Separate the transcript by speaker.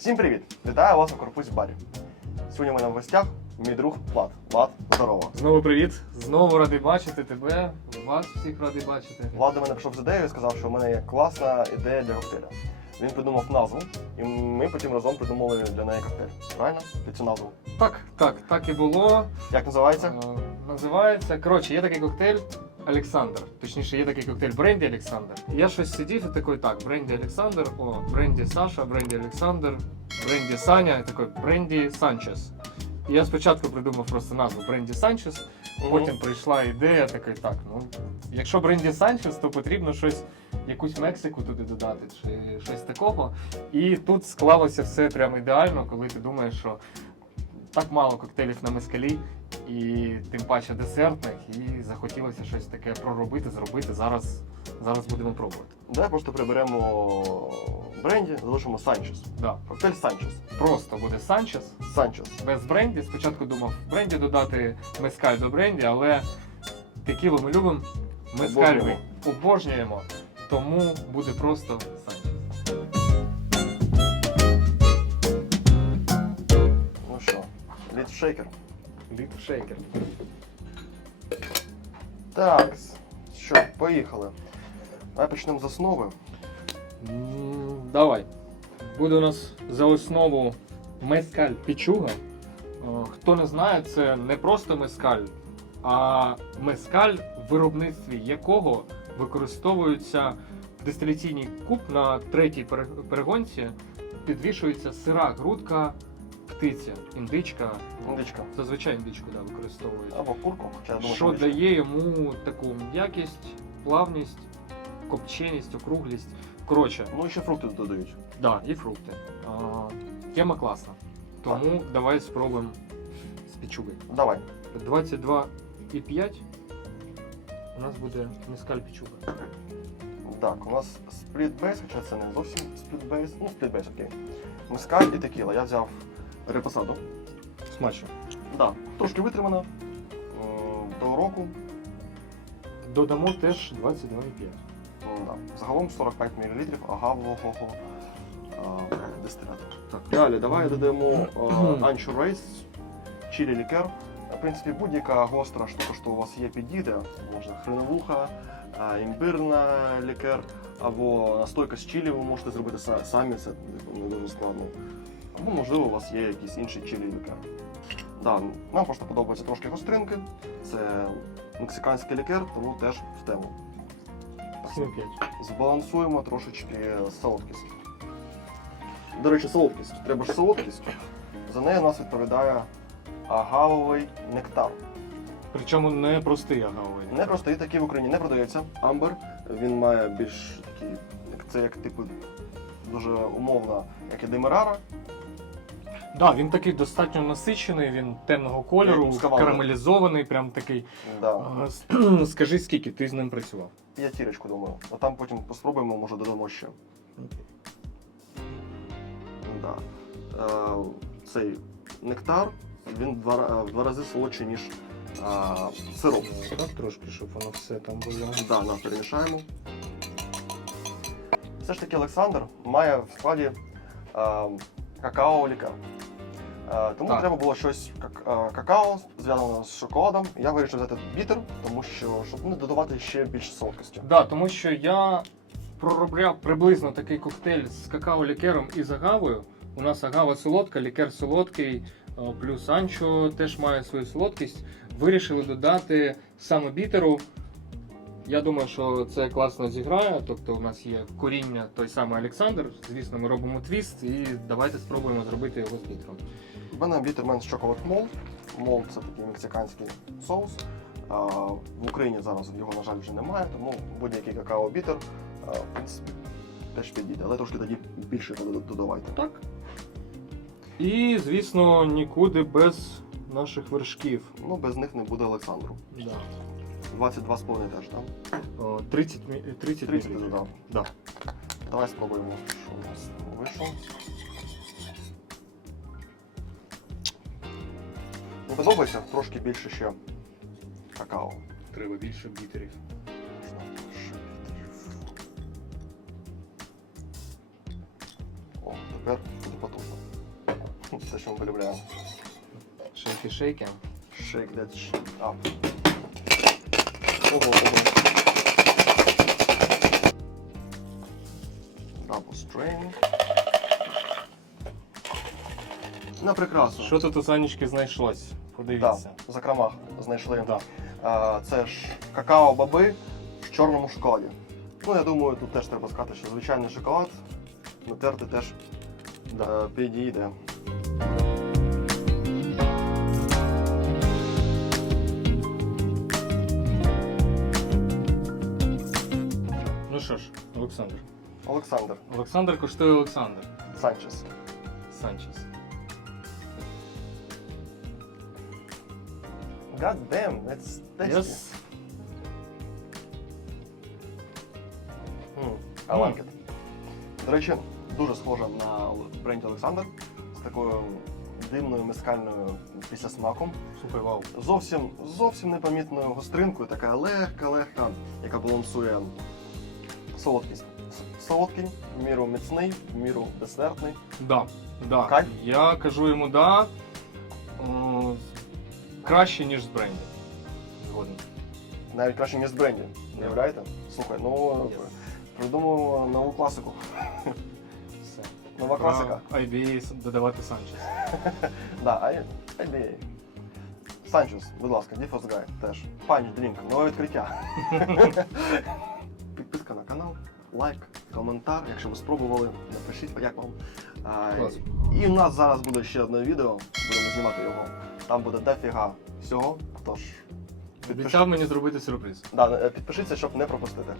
Speaker 1: Всім привіт! Вітаю вас на корпус барі. Сьогодні у мене в гостях мій друг Влад. Влад, здорово.
Speaker 2: Знову привіт. Знову радий бачити тебе. Вас всіх радий бачити.
Speaker 1: Влад до мене прийшов з ідеєю і сказав, що в мене є класна ідея для коктейля. Він придумав назву, і ми потім разом придумали для неї коктейль. Правильно? Під цю назву.
Speaker 2: Так, так, так і було.
Speaker 1: Як називається?
Speaker 2: Е, Називається. Коротше, є такий коктейль Олександр. Точніше, є такий коктейль Бренді Олександр. Я щось сидів і такий, так, Бренді Олександр, о, Бренді Саша, Бренді Олександр, Бренді Саня, і такий Бренді Санчес. І я спочатку придумав просто назву Бренді Санчес, потім прийшла ідея, такий, так, ну, якщо Бренді Санчес, то потрібно щось, якусь Мексику туди додати, чи щось такого. І тут склалося все прямо ідеально, коли ти думаєш, що так мало коктейлів на мескалі, і тим паче десертних, і захотілося щось таке проробити, зробити. Зараз, зараз будемо пробувати.
Speaker 1: Давай просто приберемо бренді, залишимо Санчес.
Speaker 2: Да.
Speaker 1: Коктейль Санчес.
Speaker 2: Просто буде Санчес
Speaker 1: Санчес.
Speaker 2: без бренді. Спочатку думав бренді додати мескаль до бренді, але текілу ми любимо, мескаль ми обожнюємо, тому буде просто Санчес.
Speaker 1: Шейкер.
Speaker 2: Лід шейкер.
Speaker 1: Так, що, поїхали. Давай почнемо з основи.
Speaker 2: М, Давай. Буде у нас за основу мескаль пічуга. Е, Хто не знає, це не просто мескаль, а мескаль, в виробництві якого використовується дистиляційний куб на третій пере- перегонці, підвішується сира грудка, птиця, індичка.
Speaker 1: Індичка.
Speaker 2: Зазвичай індичку да, використовують.
Speaker 1: Або курку, хоча я думаю,
Speaker 2: Що
Speaker 1: індичка.
Speaker 2: дає йому таку м'якість, плавність, копченість, округлість. Коротше,
Speaker 1: Ну і ще фрукти додають.
Speaker 2: Да, і фрукти. А, тема класна. Тому давай спробуємо з пічуги.
Speaker 1: Давай.
Speaker 2: 22,5 у нас буде мескаль пічуга.
Speaker 1: Так, у нас спліт бейс, хоча це не зовсім спліт бейс. Ну, спліт бейс, окей. Мескаль і текіла. Я взяв репосаду.
Speaker 2: Смачно.
Speaker 1: Да, трошки витримана. м, До року.
Speaker 2: Додамо теж 22,5.
Speaker 1: М, Да. Загалом 45 мл агавового дистиляту.
Speaker 2: Так.
Speaker 1: Далі, давай додаємо анчо рейс, чилі лікер. В принципі, будь-яка гостра штука, що у вас є, підійде. Можна хреновуха, а, імбирна лікер, або настойка з чилі ви можете зробити са- самі, це не дуже складно. Або, можливо, у вас є якийсь інший чилі лікер. Да, нам просто подобаються трошки гостринки. Це мексиканський лікер, тому теж в тему. Збалансуємо трошечки солодкість. До речі, солодкість. Треба ж солодкість. За неї нас відповідає агавовий нектар.
Speaker 2: Причому не простий агавовий.
Speaker 1: Не просто і такий в Україні не продається. Амбер. Він має більш такий, це як типу дуже умовно, як і демерара.
Speaker 2: Да, він такий достатньо насичений, він темного кольору,
Speaker 1: Як
Speaker 2: карамелізований, прям такий.
Speaker 1: Да.
Speaker 2: А, Скажи, скільки ти з ним працював?
Speaker 1: П'ятірочку, думаю. А там потім спробуємо, може додамо ще. Да. Е, цей нектар, він в два, в два рази солодший, ніж а, сироп.
Speaker 2: Так, трошки, щоб воно все там було.
Speaker 1: Да, да, перемішаємо. Все ж таки Олександр має в складі а, какао лікар. А, тому
Speaker 2: Так.
Speaker 1: треба було щось как- а, какао зв'язане з шоколадом. Я вирішив взяти бітер, тому що щоб не додавати ще більше солодкості.
Speaker 2: Да, тому що я проробляв приблизно такий коктейль з какао-лікером і з агавою. У нас агава солодка, лікер солодкий, е, плюс анчо теж має свою солодкість. Вирішили додати саме бітеру. Я думаю, що це класно зіграє. Тобто, у нас є коріння той самий Олександр. Звісно, ми робимо твіст і давайте спробуємо зробити його з бітером.
Speaker 1: У мене бітермен з чоколад молд. Молд це такий мексиканський соус. В Україні зараз його, на жаль, вже немає, тому будь-який какао-бітер, в принципі, теж підійде. Але трошки тоді більше додавайте.
Speaker 2: Так. І, звісно, нікуди без наших вершків.
Speaker 1: Ну, без них не буде Олександру.
Speaker 2: Да.
Speaker 1: 22,5 теж, так?
Speaker 2: 30, мі- 30,
Speaker 1: 30
Speaker 2: мілілітрів.
Speaker 1: додав.
Speaker 2: Да.
Speaker 1: Давай спробуємо, що у нас вийшло. Не подобається трошки більше ще какао.
Speaker 2: Треба більше бітерів.
Speaker 1: О, тепер буде потужно. Те, що ми полюбляємо.
Speaker 2: Шейки, шейки.
Speaker 1: Shake that shit up. Ого, ого. Double strain. На прикрасу.
Speaker 2: Що тут у Санечки знайшлось? Подивіться.
Speaker 1: в закромах знайшли.
Speaker 2: Да.
Speaker 1: А, це ж какао-баби в чорному шоколаді. Ну, я думаю, тут теж треба сказати, що звичайний шоколад натерти теж е, підійде.
Speaker 2: Ну що ж, Олександр.
Speaker 1: Олександр
Speaker 2: Олександр коштує Олександр.
Speaker 1: Санчес.
Speaker 2: Санчес.
Speaker 1: God damn, it's tasty.
Speaker 2: Yes.
Speaker 1: Mm, I like it. До речі, дуже схожа на бренді Олександр з такою дивною мескальною післясмаком.
Speaker 2: Слухай, вау.
Speaker 1: Зовсім зовсім непомітною гостринкою, така легка-легка, яка балансує солодкість. Солодкий, в міру міцний, в міру десертний.
Speaker 2: Да, да.
Speaker 1: Кайф?
Speaker 2: Я кажу йому да. Краще, ніж з бренді. Згоден.
Speaker 1: Навіть краще, ніж з бренді. Уявляєте? Слухай, ну придумав нову класику.
Speaker 2: Все.
Speaker 1: Нова класика.
Speaker 2: IBA додавати Санчес.
Speaker 1: Да, IBA. Санчес, будь ласка, Діфос Гай теж. Пані Дрінк, нове відкриття. Підписка на канал, лайк, коментар. Якщо ви спробували, напишіть, як вам.
Speaker 2: Клас.
Speaker 1: І в нас зараз буде ще одне відео, будемо знімати його. Там буде дофіга всього. Тож.
Speaker 2: Обіцяв мені зробити сюрприз.
Speaker 1: да, підпишіться, щоб не пропустити.